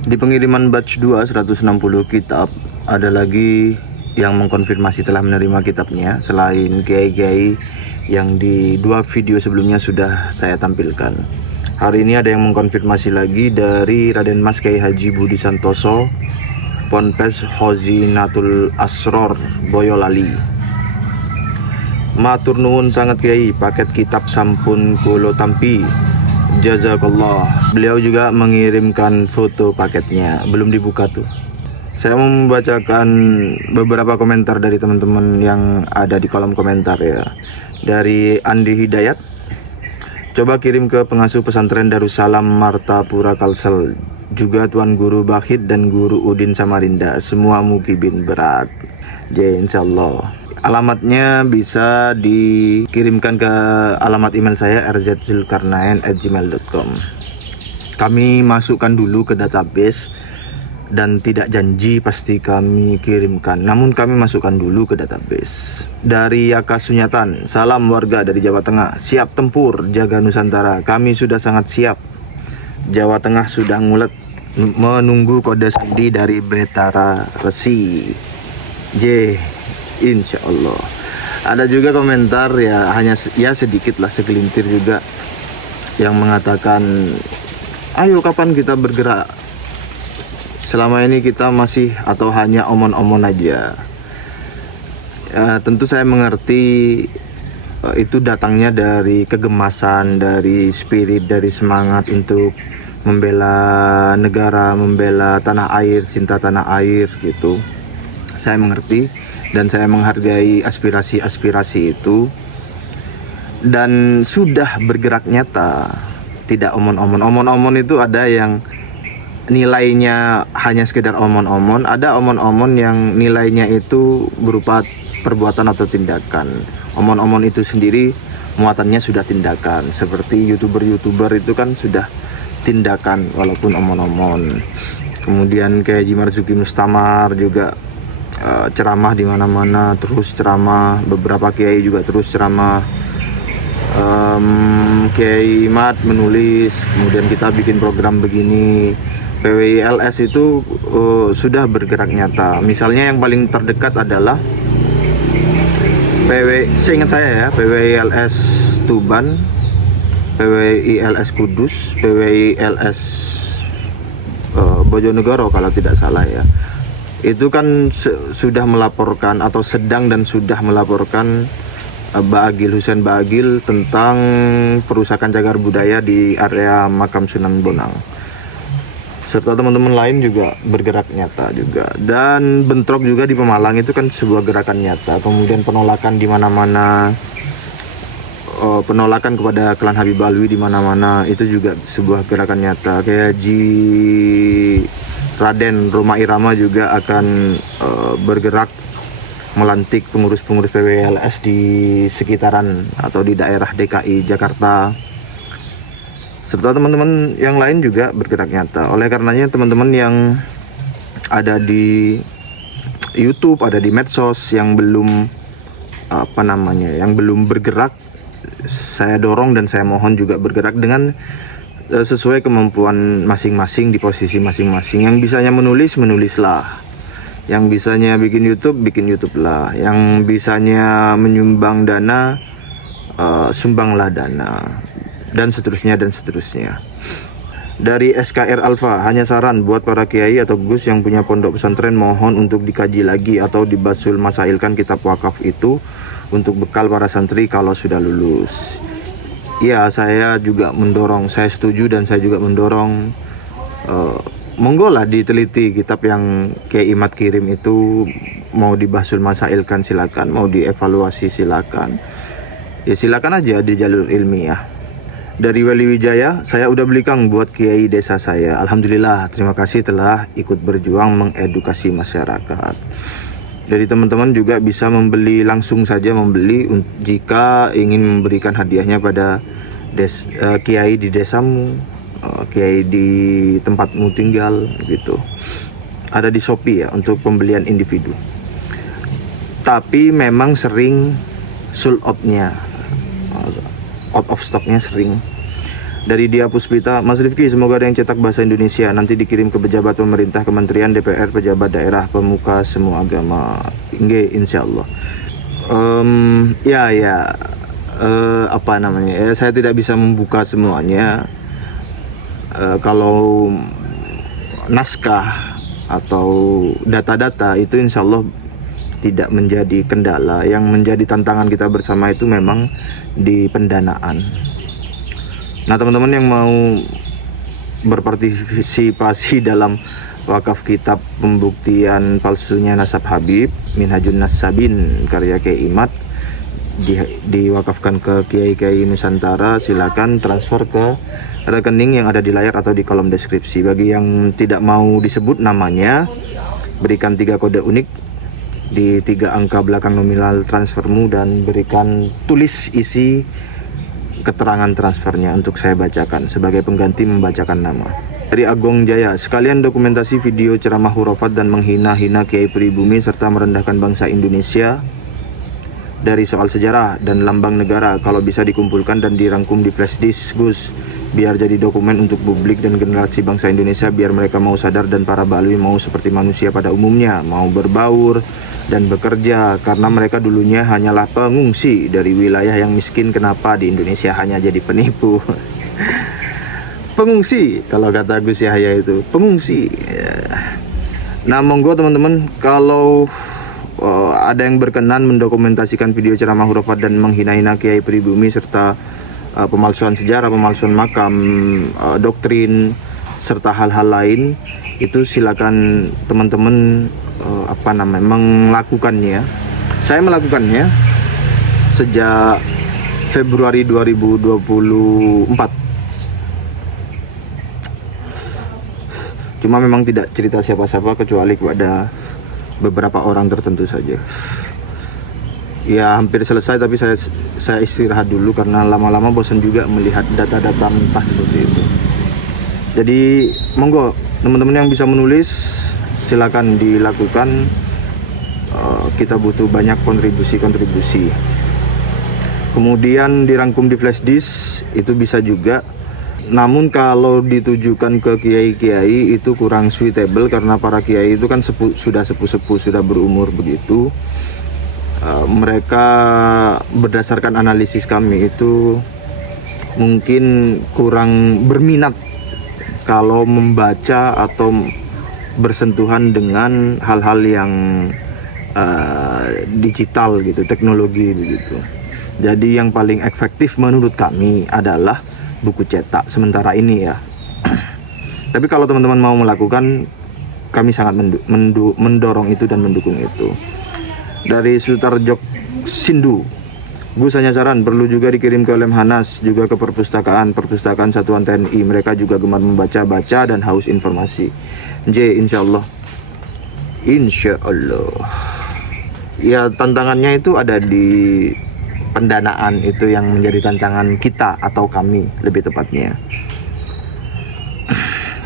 Di pengiriman batch 2 160 kitab, ada lagi yang mengkonfirmasi telah menerima kitabnya selain kiai-kiai yang di 2 video sebelumnya sudah saya tampilkan. Hari ini ada yang mengkonfirmasi lagi dari Raden Mas Kiai Haji Budi Santoso, Ponpes Khazinatul Asror, Boyolali. Matur nuwun sangat Kiai, paket kitab sampun kulo tampi. Jazakallah. Beliau juga mengirimkan foto paketnya, belum dibuka tuh. Saya mau membacakan beberapa komentar dari teman-teman yang ada di kolom komentar ya. Dari Andi Hidayat, coba kirim ke pengasuh pesantren Darussalam Martapura Kalsel, juga Tuan Guru Bahid dan Guru Udin Samarinda, semua mukibin berat. Insyaallah. Alamatnya bisa dikirimkan ke alamat email saya rzzulkarnain@gmail.com. Kami masukkan dulu ke database dan tidak janji pasti kami kirimkan, namun kami masukkan dulu ke database. Dari Yaka Sunyatan, salam warga dari Jawa Tengah, siap tempur jaga Nusantara. Kami sudah sangat siap. Jawa Tengah sudah ngulet menunggu kode sandi dari Betara Resi. Insya Allah. Ada juga komentar ya, hanya ya sedikit lah, segelintir juga, yang mengatakan ayo kapan kita bergerak, selama ini kita masih atau hanya omon-omon aja. Tentu saya mengerti itu datangnya dari kegemasan, dari spirit, dari semangat untuk membela negara, membela tanah air, cinta tanah air gitu. Saya mengerti dan saya menghargai aspirasi-aspirasi itu, dan sudah bergerak nyata, tidak omon-omon. Omon-omon itu ada yang nilainya hanya sekedar omon-omon, ada omon-omon yang nilainya itu berupa perbuatan atau tindakan. Omon-omon itu sendiri muatannya sudah tindakan, seperti youtuber-youtuber itu kan sudah tindakan walaupun omon-omon. Kemudian kayak Haji Marzuki Mustamar juga ceramah di mana-mana, terus ceramah, beberapa kiai juga terus ceramah. Kiai Mat menulis, kemudian kita bikin program begini. PWILS itu sudah bergerak nyata. Misalnya yang paling terdekat adalah seingat saya ya, PWILS Tuban, PWILS Kudus, PWILS Bojonegoro kalau tidak salah ya. Itu kan sudah melaporkan atau sedang dan sudah melaporkan Ba'agil, Husain Ba'agil, tentang perusakan cagar budaya di area makam Sunan Bonang. Serta teman-teman lain juga bergerak nyata juga. Dan bentrok juga di Pemalang itu kan sebuah gerakan nyata. Kemudian penolakan di mana-mana, penolakan kepada klan Habib Alwi di mana-mana, itu juga sebuah gerakan nyata. Kayak Raden Roma Irama juga akan bergerak melantik pengurus-pengurus PWLS di sekitaran atau di daerah DKI Jakarta, serta teman-teman yang lain juga bergerak nyata. Oleh karenanya teman-teman yang ada di YouTube, ada di medsos yang belum yang belum bergerak, saya dorong dan saya mohon juga bergerak dengan sesuai kemampuan masing-masing di posisi masing-masing. Yang bisanya menulis, menulislah. Yang bisanya bikin YouTube, bikin YouTube lah. Yang bisanya menyumbang dana, sumbanglah dana. Dan seterusnya dan seterusnya. Dari SKR Alfa, hanya saran buat para kiai atau gus yang punya pondok pesantren, mohon untuk dikaji lagi atau dibasul masailkan kitab wakaf itu untuk bekal para santri kalau sudah lulus. Ya, saya juga mendorong, saya setuju dan saya juga mendorong. Monggo lah diteliti kitab yang Kiai Imat kirim itu, mau dibasul masailkan silakan, mau dievaluasi silakan. Ya silakan aja di jalur ilmiah. Dari Weli Wijaya, saya udah beli Kang buat kiai desa saya. Alhamdulillah, terima kasih telah ikut berjuang mengedukasi masyarakat. Dari teman-teman juga bisa membeli, langsung saja membeli jika ingin memberikan hadiahnya pada kiai di desamu, kiai di tempatmu tinggal gitu. Ada di Shopee ya untuk pembelian individu. Tapi memang sering sold out-nya, out of stock-nya sering. Dari Dia Puspita, Mas Rifki, semoga ada yang cetak bahasa Indonesia nanti dikirim ke pejabat pemerintah, kementerian, DPR, pejabat daerah, pemuka semua agama. Nggih, insyaallah. Apa namanya ya, saya tidak bisa membuka semuanya. Kalau naskah atau data-data itu insya Allah tidak menjadi kendala. Yang menjadi tantangan kita bersama itu memang di pendanaan. Nah, teman-teman yang mau berpartisipasi dalam wakaf kitab pembuktian palsunya Nasab Habib Minhajun Nasabin karya Kiai Imad diwakafkan ke Kiai-Kiai Nusantara, silakan transfer ke rekening yang ada di layar atau di kolom deskripsi. Bagi yang tidak mau disebut namanya, berikan 3 kode unik di 3 angka belakang nominal transfermu dan berikan tulis isi keterangan transfernya untuk saya bacakan sebagai pengganti membacakan nama. Dari Agong Jaya, sekalian dokumentasi video ceramah hurafat dan menghina-hina Kiai Pribumi serta merendahkan bangsa Indonesia dari soal sejarah dan lambang negara, kalau bisa dikumpulkan dan dirangkum di flash disk, Gus, biar jadi dokumen untuk publik dan generasi bangsa Indonesia, biar mereka mau sadar dan para balui mau seperti manusia pada umumnya, mau berbaur dan bekerja, karena mereka dulunya hanyalah pengungsi dari wilayah yang miskin. Kenapa di Indonesia hanya jadi penipu? Pengungsi, kalau kata Gus Yahya itu pengungsi. Nah, monggo teman-teman, kalau ada yang berkenan mendokumentasikan video ceramah hurafat dan menghina-hina Kiai Pribumi serta pemalsuan sejarah, pemalsuan makam, doktrin serta hal-hal lain, itu silakan teman-teman melakukannya. Saya melakukannya sejak Februari 2024. Cuma memang tidak cerita siapa-siapa kecuali kepada beberapa orang tertentu saja. Ya, hampir selesai, tapi saya istirahat dulu karena lama-lama bosan juga melihat data-data mentah seperti itu. Jadi monggo teman-teman yang bisa menulis silakan dilakukan. Kita butuh banyak kontribusi. Kemudian dirangkum di flash disk itu bisa juga. Namun kalau ditujukan ke kiai-kiai itu kurang suitable karena para kiai itu kan sudah sepuh-sepuh, sudah berumur begitu. Mereka berdasarkan analisis kami itu mungkin kurang berminat kalau membaca atau bersentuhan dengan hal-hal yang digital gitu, teknologi begitu. Jadi yang paling efektif menurut kami adalah buku cetak sementara ini ya. Tapi kalau teman-teman mau melakukan, kami sangat mendorong itu dan mendukung itu. Dari Sutarjok Sindu, Gus hanya saran, perlu juga dikirim ke Lemhanas, juga ke perpustakaan Satuan TNI. Mereka juga gemar membaca dan haus informasi. Insyaallah. Ya, tantangannya itu ada di pendanaan, itu yang menjadi tantangan kita atau kami lebih tepatnya.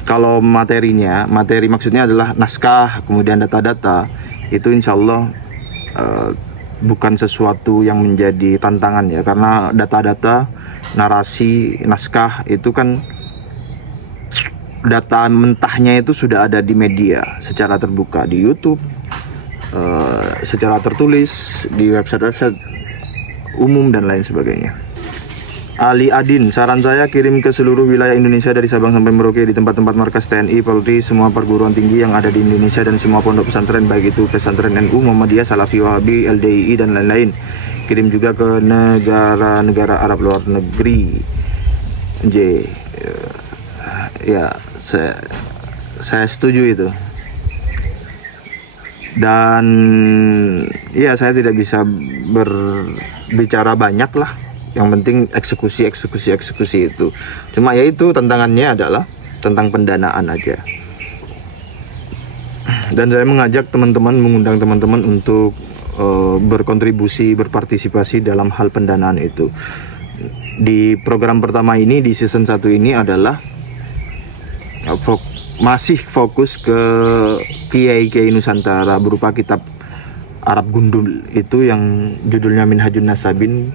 Kalau materi maksudnya adalah naskah, kemudian data-data, itu insyaallah bukan sesuatu yang menjadi tantangan ya, karena data-data, narasi, naskah itu kan data mentahnya itu sudah ada di media secara terbuka, di YouTube, secara tertulis, di website umum dan lain sebagainya. Ali Adin, saran saya kirim ke seluruh wilayah Indonesia dari Sabang sampai Merauke, di tempat-tempat markas TNI, Polri, semua perguruan tinggi yang ada di Indonesia dan semua pondok pesantren, baik itu pesantren NU, Muhammadiyah, Salafi, Wahabi, LDII dan lain-lain. Kirim juga ke negara-negara Arab luar negeri. Ya, saya setuju itu. Dan ya, saya tidak bisa berbicara banyak lah. Yang penting eksekusi itu. Cuma ya itu, tantangannya adalah tentang pendanaan aja. Dan saya mengajak teman-teman, mengundang teman-teman untuk berkontribusi, berpartisipasi dalam hal pendanaan itu. Di program pertama ini, di season 1 ini adalah masih fokus ke Kiai-Kiai Nusantara berupa kitab Arab Gundul itu yang judulnya Minhajun Nasabin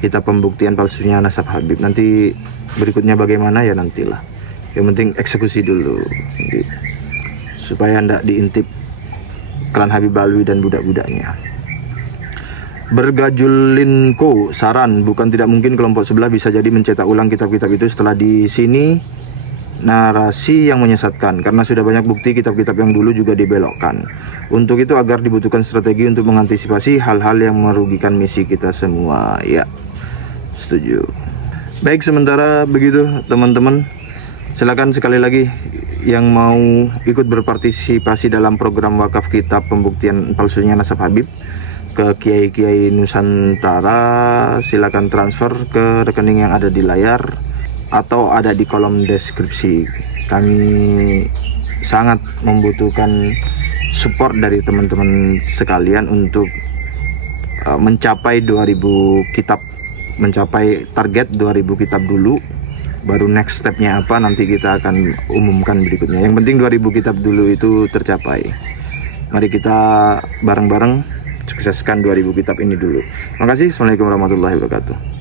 kitab pembuktian palsunya Nasab Habib. Nanti berikutnya bagaimana ya nantilah. Yang penting eksekusi dulu supaya ndak diintip klan Habib Alwi dan budak-budaknya. Bergajulinko, saran, bukan tidak mungkin kelompok sebelah bisa jadi mencetak ulang kitab-kitab itu setelah di sini narasi yang menyesatkan, karena sudah banyak bukti kitab-kitab yang dulu juga dibelokkan. Untuk itu agar dibutuhkan strategi untuk mengantisipasi hal-hal yang merugikan misi kita semua. Ya, setuju. Baik, sementara begitu teman-teman, silakan sekali lagi yang mau ikut berpartisipasi dalam program wakaf kitab pembuktian palsunya Nasab Habib ke kiai-kiai Nusantara, silakan transfer ke rekening yang ada di layar atau ada di kolom deskripsi. Kami sangat membutuhkan support dari teman-teman sekalian untuk mencapai 2000 kitab, mencapai target 2000 kitab dulu, baru next stepnya apa nanti kita akan umumkan berikutnya. Yang penting 2000 kitab dulu itu tercapai. Mari kita bareng-bareng sukseskan 2000 kitab ini dulu. Terima kasih. Assalamualaikum warahmatullahi wabarakatuh.